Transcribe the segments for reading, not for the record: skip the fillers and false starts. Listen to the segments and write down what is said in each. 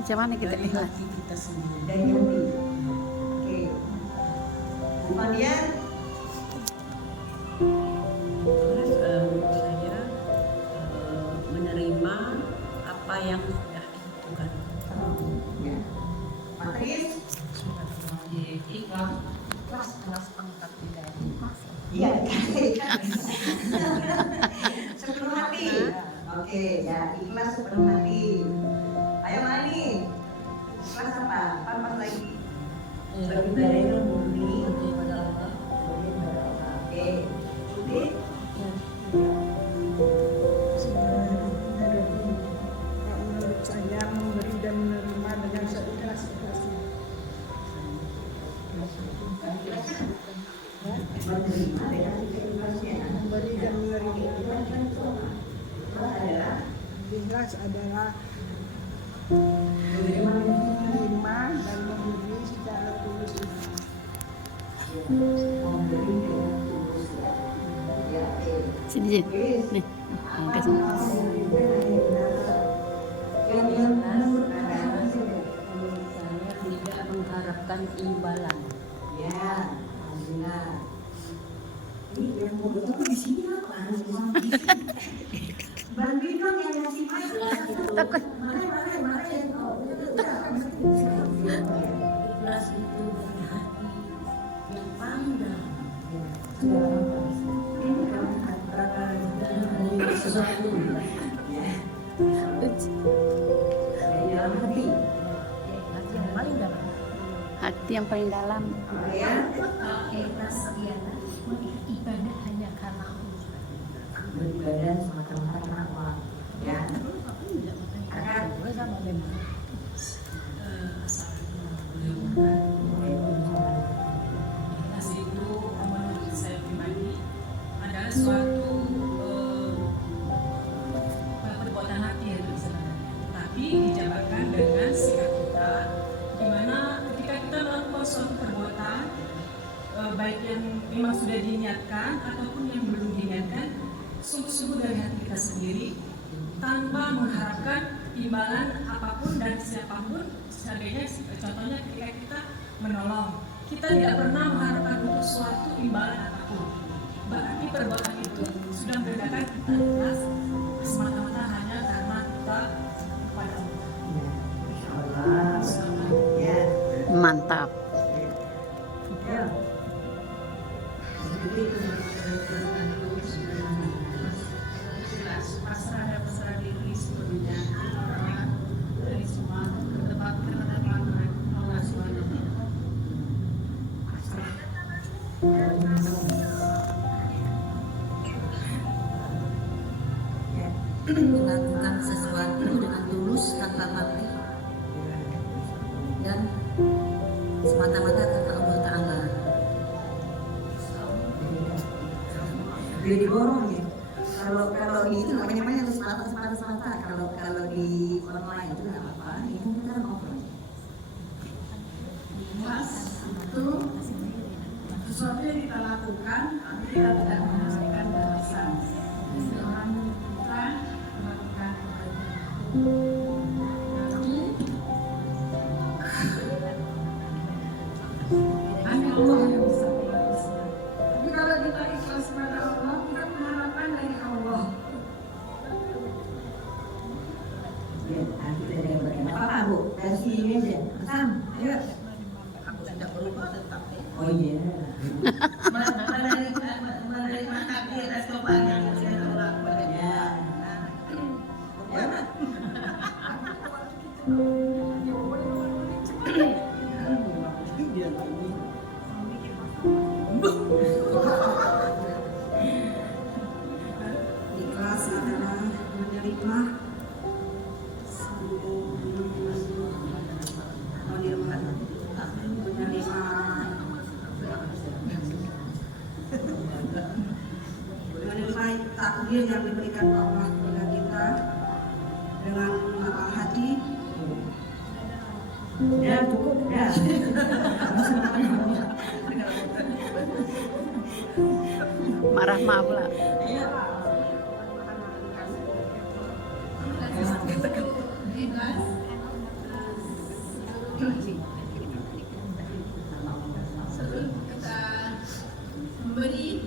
Macam mana kita dari ikhlas? hati kita sendiri. Dari hati. Oke. Kemudian Terus menurut saya menerima apa yang sudah ditentukan. ya. Matris. Ikhlas angkat tidak. Iya. Sepenuh hati. Oke, ya ikhlas sepenuh hati. Ayo Mani. Ikhlas apa? Pas lagi. Beribadah itu murni Kepada Allah. Oke. Jadi menurut saya memberi dan menerima dengan seikhlas-ikhlasnya. menerima dengan ikhlasnya. Memberi dan menerima. Adalah Ikhlas adalah menerima menerima dan memberi secara tulus ikhlas. memberi dengan tulus ya. Ya, oke. Sini, nih. Kasih. Yang Menurut saya tidak mengharapkan imbalan. ya, alhamdulillah. Ini yang mau betul di sini apa? Bantuin dong yang ngasih Takut. mana yang kau Ikhlas itu dari hati yang pandang dan sesuatu. dari dalam hati. Hati yang paling dalam. Hati yang paling dalam. Ya, Ikhlas ialah beribadah hanya karena Allah. beribadah semata-mata karena Allah. Ya, akan Ikhlas itu menurut saya pribadi adalah suatu perbuatan hati ya sebenarnya, tapi dijabarkan dengan sikap kita, di mana ketika kita melakukan suatu perbuatan baik yang memang sudah diniatkan ataupun yang belum diniatkan, sungguh-sungguh dari hati kita sendiri tanpa mengharapkan imbalan apapun dari siapapun. Sebagai contohnya ketika kita menolong, kita tidak pernah mengharapkan untuk suatu imbalan apapun. Berarti perbuatan itu sudah menandakan kita ikhlas semata-mata hanya karena kita kepada Allah. insya Allah. Ya, Mantap. ya. Jelas, pasrah dan pasrah diri sepenuhnya dari semua ketetapan Allah Subhanahu wa Ta'ala. Melakukan sesuatu dengan tulus tanpa pamrih dan semata-mata karena Allah Ta'ala. Beli di borong ya. Kalau di itu namanya semata. Kalau di online itu nggak apa-apa. Itu kita kan offline. Ikhlas itu sesuatu yang kita lakukan, tapi kita tidak menghasilkan balasan. Seorang kita melakukan hanya Allah yang bisa membalasnya. Tapi kalau kita ikhlas kepada Allah, kita mengharapkan dari Allah. Ya, nanti kita ada yang bagaimana. Apa Bu? Versi ini aja. Sam, ayo. Aku sudah berubah tetap. Oh iya. Menerima takdir dan cobaan yang sudah Allah berikan. Ya. Ya. Ikhlas adalah menerima menerima takdir yang diberikan Allah kepada kita dengan lapang hati. Ya cukup ya. Marah maaf lah. Sebelum kita memberi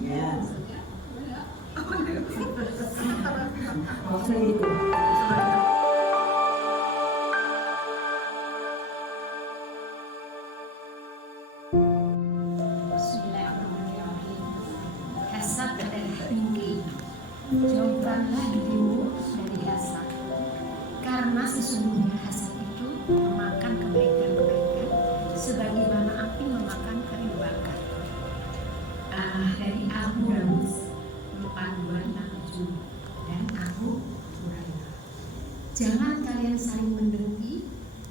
Ya. Bismillahirrahmanirrahim. Hasad adalah mimpi. Jauhkanlah dirimu dari hasad, karena sesungguhnya hasad itu memakan kebaikan-kebaikan sebagaimana api memakan kayu bakar. Dari Abu Dawud 4267 dan Abu Hurairah. Jangan kalian saling mendengki,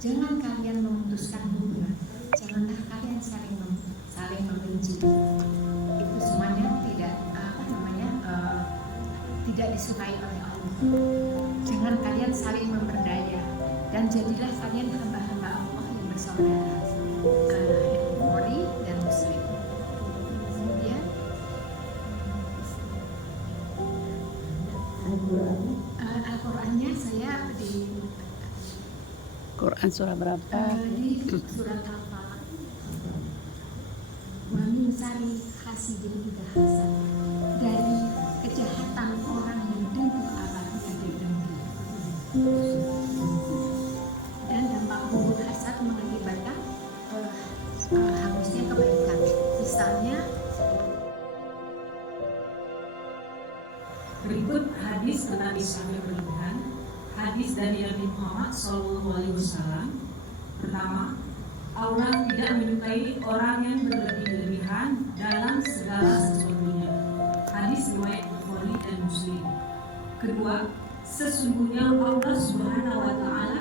jangan kalian memutuskan hubungan, janganlah kalian saling membenci. Itu semuanya tidak disukai oleh Allah. Jangan kalian saling memperdaya, dan jadilah kalian hamba-hamba Allah yang bersaudara. Bukhari dan Muslim. Kemudian Al-Qur'annya saya di Quran surah berapa? di surat Al-Falaq. Wa min sari hasidin idza hasad, dari kejahatan orang yang dengki apabila dia dengki. Dan dampak buruk hasad mengakibatkan hangusnya kebaikan. Misalnya Berikut hadis tentang Islam yang berlebihan. Hadis dari Nabi Muhammad SAW. Pertama, Allah tidak menyukai orang yang berlebih-lebihan dalam segala sesuatunya. Hadis riwayat Bukhari dan Muslim. Kedua, sesungguhnya Allah Subhanahu wa Ta'ala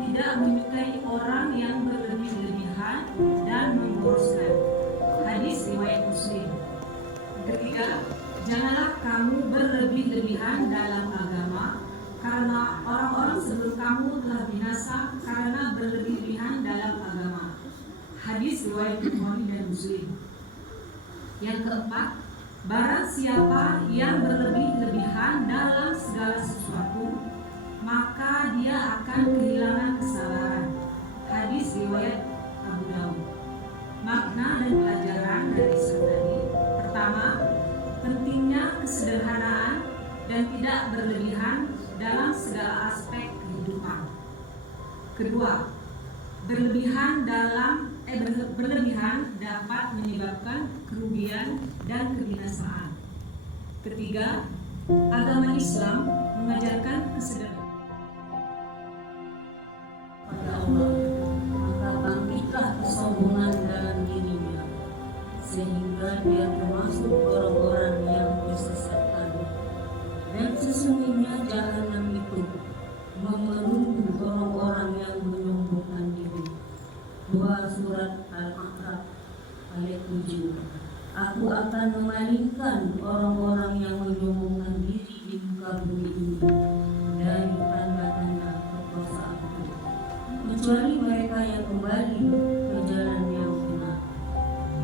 tidak menyukai orang yang berlebih-lebihan dan memboroskan. Hadis riwayat Muslim. Ketiga, janganlah kamu berlebih-lebihan dalam agama, karena orang-orang sebelum kamu telah binasa karena berlebih-lebihan dalam agama. Hadis riwayat Bukhari dan Muslim. Yang keempat, barang siapa yang berlebih-lebihan dalam segala sesuatu, maka dia akan kehilangan kesabaran. Hadis riwayat Abu Dawud. Makna dan pelajaran dari sabda ini: pertama, pentingnya kesederhanaan dan tidak berlebihan dalam segala aspek kehidupan. Kedua, berlebihan dapat menyebabkan kerugian dan kebinasaan. Ketiga, agama Islam mengajarkan kesederhanaan kepada Allah, maka bangkitlah kesombongan dalam dirinya, sehingga dia termasuk orang-orang yang disesatkan. Dan sesungguhnya jahanam itu memeruntuh orang-orang yang menyombongkan diri. 2 Surat Al-A'raf ayat 7. Aku akan memalingkan orang-orang yang menyombongkan diri di muka bumi ini dari tanda-tanda kekuasaanku, kecuali mereka yang kembali ke jalan yang benar.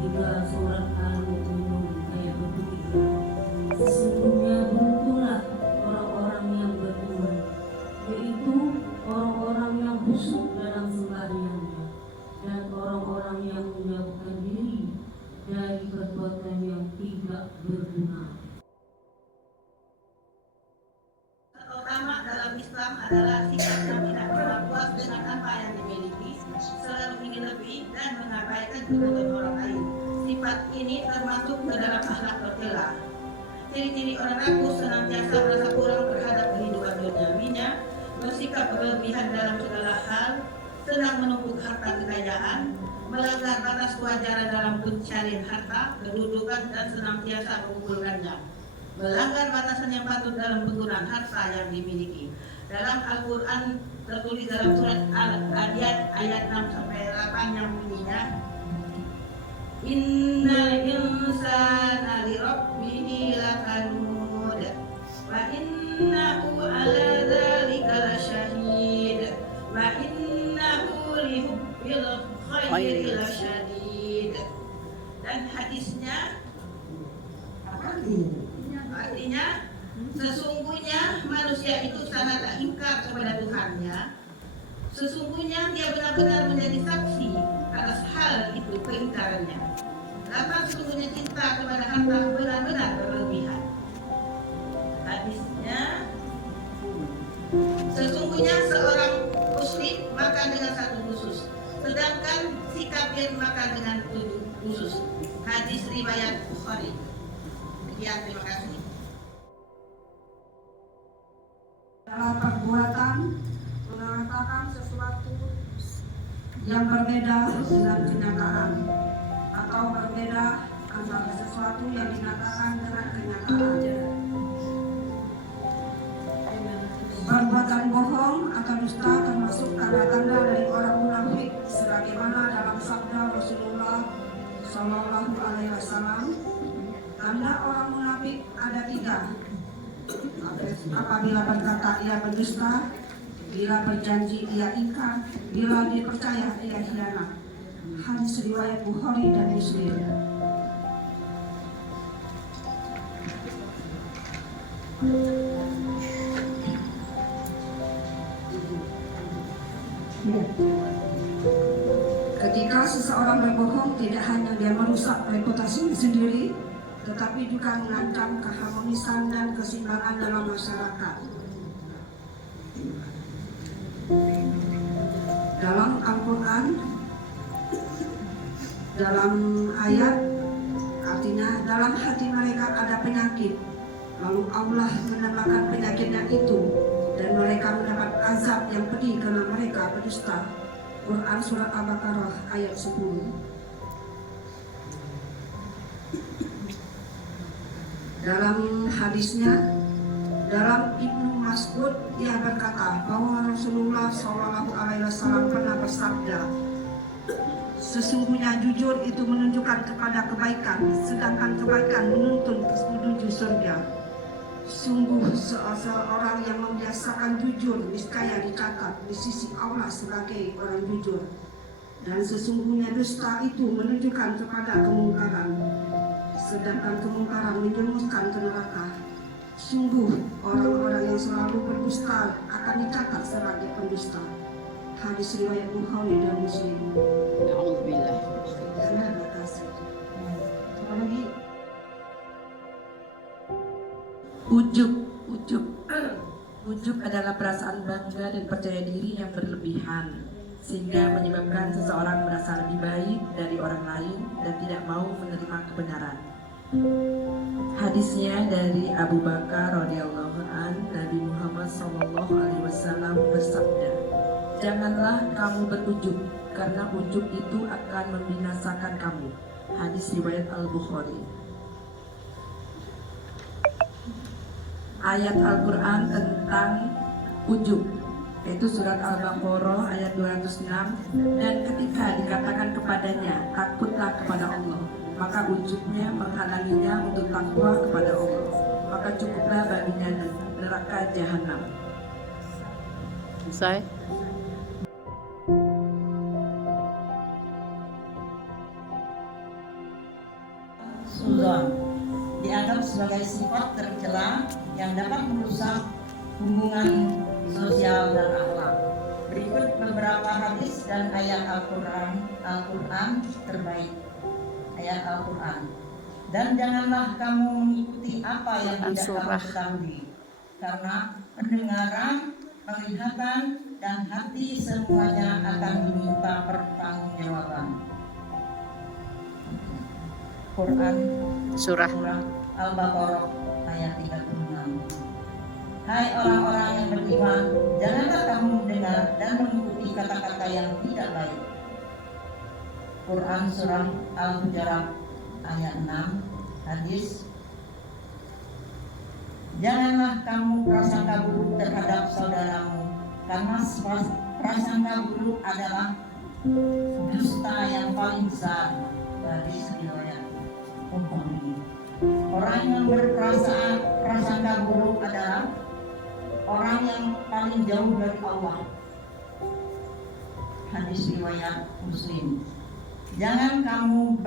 3 Surat Al-Mu'minun ayat 23. Sesungguhnya beruntunglah orang-orang yang beriman, yaitu orang-orang yang khusyuk dalam sembahyangnya, dan orang-orang yang menjauhkan diri dari perbuatan yang tidak berguna. Pertama dalam Islam adalah sikap yang tidak pernah puas dengan apa yang dimiliki, selalu ingin lebih dan mengabaikan kebutuhan orang lain. Sifat ini termasuk ke dalam akhlak tercela. Ciri-ciri orang rakus senantiasa merasa kurang terhadap kehidupan duniawinya, bersikap berlebihan dalam segala hal, senang menumpuk harta kekayaan, melanggar batas kewajaran dalam pencarian harta, kedudukan, dan senantiasa mengumpulkannya, melanggar batasan yang patut dalam penggunaan harta yang dimiliki. Dalam Al-Quran tertulis dalam surat Al-Adiyat ayat 6-8 yang bunyinya, Innal insana li rabbihi lakanud wa innahu ala dzalika lasyahid wa innahu li hubbil khairi lasyadid. Dan hadisnya artinya sesungguhnya manusia itu sangat ingkar kepada Tuhannya, Sesungguhnya dia benar-benar menjadi saksi atas hal itu keingkarannya. Karena sesungguhnya cinta kepada harta benar-benar berlebihan. Hadisnya, sesungguhnya seorang muslim makan dengan satu khusus, sedangkan si kafir makan dengan 7 khusus. Hadis riwayat Bukhari. Sekian, terima kasih. Dalam perbuatan mengatakan sesuatu yang berbeda dengan kenyataan atau berbeda antara sesuatu yang dinyatakan dengan kenyataan. Perbuatan bohong atau dusta termasuk tanda-tanda dari orang munafik sebagaimana dalam sabda Rasulullah Shallallahu Alaihi Wasallam, tanda orang munafik ada 3. Apabila berkata ia berdusta, bila berjanji ia ingkar, bila dipercaya ia khianat. Hadis riwayat Bukhari dan Muslim. Ketika seseorang berbohong, tidak hanya dia merusak reputasinya sendiri, tetapi juga mengancam keharmonisan dan keseimbangan dalam masyarakat. Dalam Al-Quran, dalam ayat, artinya dalam hati mereka ada penyakit, lalu Allah menambahkan penyakitnya itu, dan mereka mendapat azab yang pedih karena mereka berdusta. Quran Surat Al-Baqarah ayat 10. Dalam hadisnya, dalam Ibnu Mas'ud, ia berkata bahwa Rasulullah SAW pernah bersabda, sesungguhnya jujur itu menunjukkan kepada kebaikan, sedangkan kebaikan menuntun menuju surga. Sungguh seorang yang membiasakan jujur niscaya dicatat di sisi Allah sebagai orang jujur. Dan sesungguhnya dusta itu menunjukkan kepada kemungkaran, sedangkan kemungkaran menjerumuskan ke neraka. Sungguh orang-orang yang selalu berdusta akan dicatat sebagai pendusta. Hadis riwayat Bukhari dan Muslim. Alhamdulillah. Terima kasih. Lagi. Ujub adalah perasaan bangga dan percaya diri yang berlebihan, sehingga menyebabkan seseorang merasa lebih baik dari orang lain dan tidak mau menerima kebenaran. Hadisnya dari Abu Bakar radhiyallahu an, Nabi Muhammad SAW bersabda, janganlah kamu berujub, karena ujub itu akan membinasakan kamu. Hadis riwayat Al-Bukhari. Ayat Al-Quran tentang ujub, yaitu surat Al-Baqarah ayat 206, dan ketika dikatakan kepadanya, takutlah kepada Allah, maka ujubnya menghalanginya untuk takwa kepada Allah, maka cukuplah baginya neraka jahanam. Selesai. Suzon dianggap sebagai sifat tercela yang dapat merusak hubungan sosial dan akhlak. Berikut beberapa hadis dan ayat Al-Quran terbaik. Ayat Al-Quran. Dan janganlah kamu mengikuti apa yang tidak kamu ketahui, karena pendengaran, penglihatan, dan hati semuanya akan diminta pertanggungjawaban. Quran Surah Al-Baqarah ayat 36. Hai orang-orang yang beriman, janganlah kamu mendengar dan mengikuti kata-kata yang tidak baik. Quran surah Al-Hujurat ayat 6. Hadis, janganlah kamu prasangka buruk terhadap saudaramu, karena prasangka buruk adalah dusta yang paling besar. Hadis riwayat Bukhari. Orang yang berprasangka buruk adalah orang yang paling jauh dari Allah. Hadis riwayat Muslim. Jangan kamu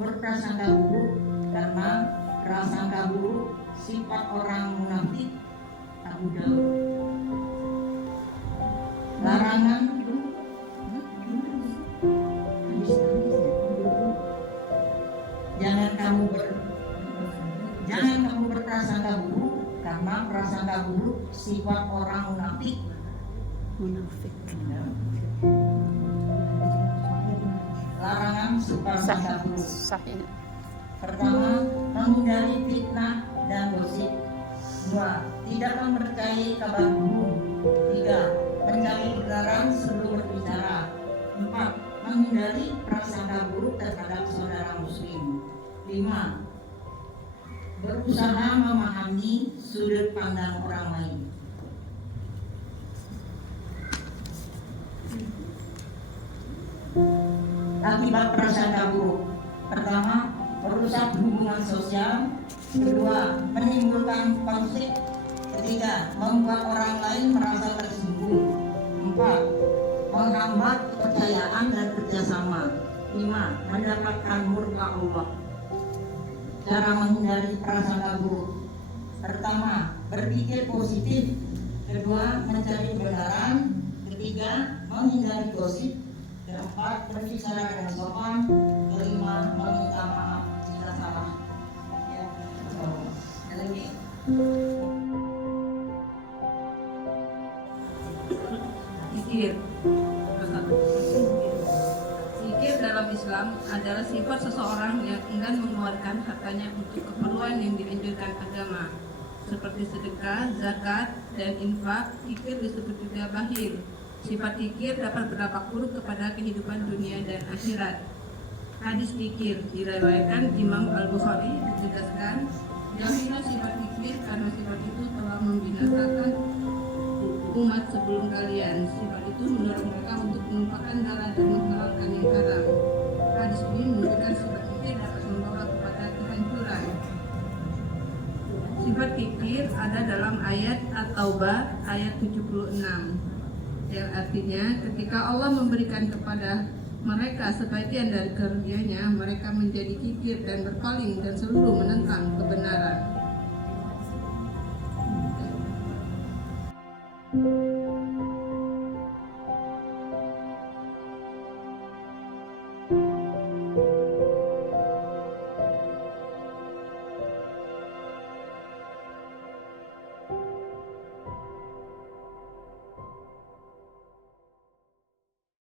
berprasangka buruk, karena prasangka buruk sifat orang munafik. Abu Daud. prasangka buruk, sifat orang munafik. Munafik. Larangan suprasangka buruk. Sahih. Pertama, menghindari fitnah dan gosip. 2. Tidak mempercayai kabar burung. 3. Mencari kebenaran sebelum berbicara. 4. Menghindari prasangka buruk terhadap saudara muslim. 5. Berusaha memahami sudut pandang orang lain. Akibat prasangka buruk. Pertama, merusak hubungan sosial. Kedua, menimbulkan konflik. Ketiga, membuat orang lain merasa tersinggung. 4. Menghambat kepercayaan dan kerjasama. 5. Mendapatkan murka Allah. Cara menghindari prasangka buruk. Pertama, berpikir positif. Kedua, mencari kebenaran. Ketiga, menghindari gosip. Keempat, berbicara dengan sopan. Kelima, meminta maaf jika salah. Ya, lagi. Zikir. Zikir dalam Islam adalah sifat seseorang yang enggan mengeluarkan hartanya untuk keperluan yang dianjurkan agama, seperti sedekah, zakat, dan infak. Zikir disebut juga bakhil. Sifat zikir dapat berdampak buruk kepada kehidupan dunia dan akhirat. Hadis zikir diriwayatkan Imam Al-Bukhari ditegaskan, jauhilah sifat zikir karena sifat itu telah membinasakan umat sebelum kalian. Sifat itu mendorong mereka untuk melupakan darah dan menghalalkan yang haram. Hadis ini menunjukkan sifat zikir dapat membawa kepada kehancuran. Sifat zikir ada dalam ayat At-Taubah ayat 76. Yang artinya ketika Allah memberikan kepada mereka sebagian dari karunia-Nya, mereka menjadi kikir dan berpaling dan selalu menentang kebenaran.